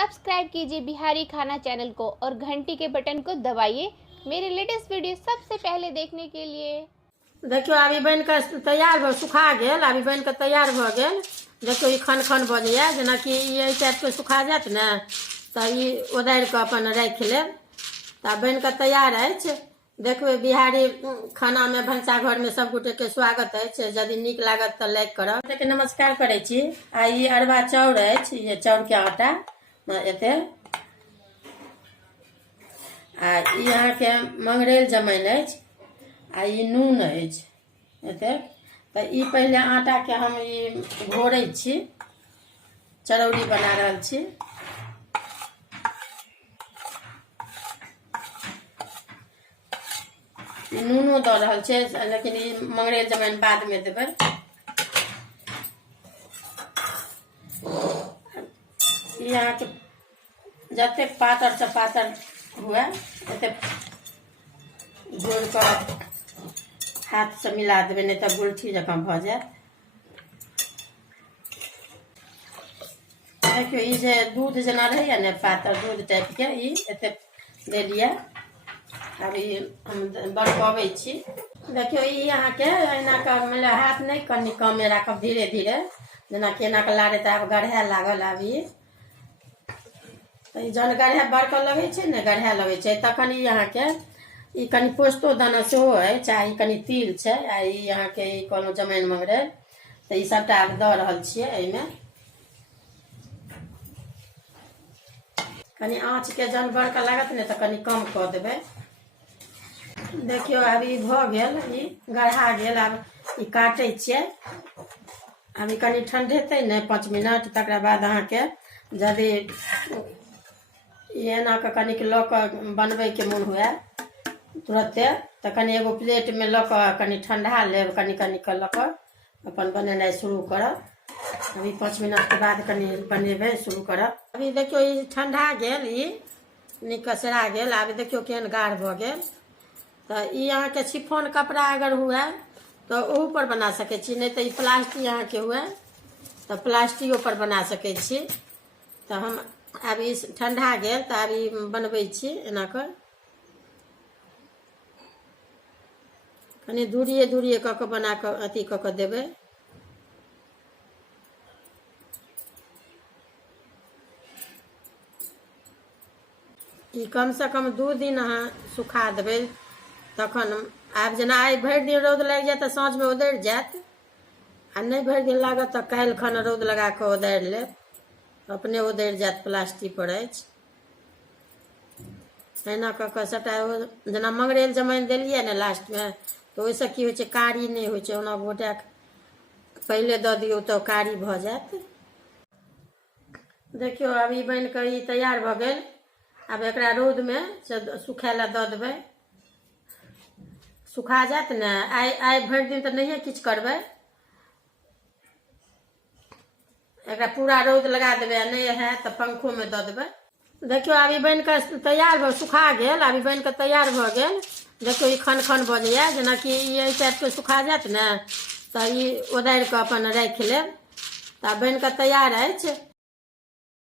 Subscribe कीजिए बिहारी खाना channel को और घंटी के बटन को दबाइए मेरे लेटेस्ट वीडियो सबसे पहले देखने के लिए। देखियो अभी बन के तैयार भ सुखा गेल, अभी बन के तैयार भ गेल। देखियो ई खन खन बजैया, जेना कि ई टाइप के सुखा जात ने त ई ओदारि के अपन राखि लेब त बन के तैयार अछि। देखबे बिहारी खाना में भनसाघर में सब गोटे के स्वागत अछि। यदि नीक लागत त लाइक करब। के नमस्कार करै छी। आ ई अरवा चाउर अछि, ये चाउर के आटा एते। आ ई अहाँ के मंगरेल जमाइन अछि। आ ई नून अछि एते। त ई पहले आटा के हम ई घोरै छी, चरौड़ी बना रहल छी। ई नूनो द रहल छै, लेकिन ई मंगरेल जमाइन बाद में देबै। ई अहाँ के जते पातर से पातर हुए एते घोर कर हाथ से मिला देवे, नहीं तो गुलठी जकाँ भ जाए। देखियो ई जे दूध जना रहैया ने, पातर दूध टाइप के, ई एते दे लिया। अब ई हम बड़कबै छी। देखियो ई अहाँ के एना के मतलब हाथ नहीं कनी कमे राखब, धीरे धीरे जना कि एना के लारे त आब गढ़े लागल। आब ई जहन गढ़े बड़क लगे छै ने, गढ़े लगे छै तखन ई अहाँ के ई कनी पोस्तो दाना सेहो अछि। आ ई कनी तिल छै। आ ई अहाँ के ई कोनो जमाइन मंगरेल त ई सबटा आब द रहल छियै एहिमे। कनी आँच के जहन बड़का लागत ने त कनी कम क देबै। देखियो आब ई भ गेल, ई गढ़ा गेल। आब ई काटै छियै। आब ई कनी ठंडेतै ने 5 मिनट, तकरा बाद अहाँ के यदि एना के कनिक ल के बनबै के मन हुए तुरंते त कनी एगो प्लेट में ल के कनी ठंडा लेब, कनी कनी के ल के अपन बनेनाइ शुरू करब। अभी 5 मिनट के बाद कनी बनेबै शुरू करब। अभी देखियो ई ठंडा गेल, ई नीक कसरा गेल। आब देखियो केहन गाढ़ भ गेल। त ई अहाँ के शिफॉन कपड़ा अगर हुए तो ओहू पर बना सके छी, नहीं तो ई प्लास्टिक अहाँ के हुए तो प्लास्टिको पर बना सके छी। तो हम अब ई ठंडा गेल त अब ई बनबै छी एना कर। कनी दूरिये दूरिये क के बना के अथी क के देबै। ई कम से कम 2 दिन अहाँ सुखा देबै तखन। आब जेना आइ भरि दिन रौद लागि जाए त साँझ में उधरि जाएत, आ नहीं भरि दिन लागत त काल्हि खन रौद लगा के उधारि लेब, अपने उधरि जाएत। प्लास्टिक पर अछि एना क के सबटा। जेना मंगरेल जमाइन देलियै ने लास्ट में तो ओइसे की होइ छै, कारी नहीं होइ छै। ओना गोटा पहले द दियौ तो कारी भ जाएत। देखियो अब ई बन के ई तैयार भ गेल। अब एकरा रौद में से सुखाय ला द देबै। सुखा जात ने, आइ भरि दिन त नहिये किछ करबै, एकरा पूरा रौद लगा देबै। नहीं है तो पंखो में द देबै। देखियो अभी बन के तैयार भ सुखा गेल। अभी बन के तैयार भ गेल। देखियो ई खन खन बजैया, जेना कि ई टाइप के सुखा जात ने त ई ओदारि के अपन राखि लेब। त बन के तैयार अछि।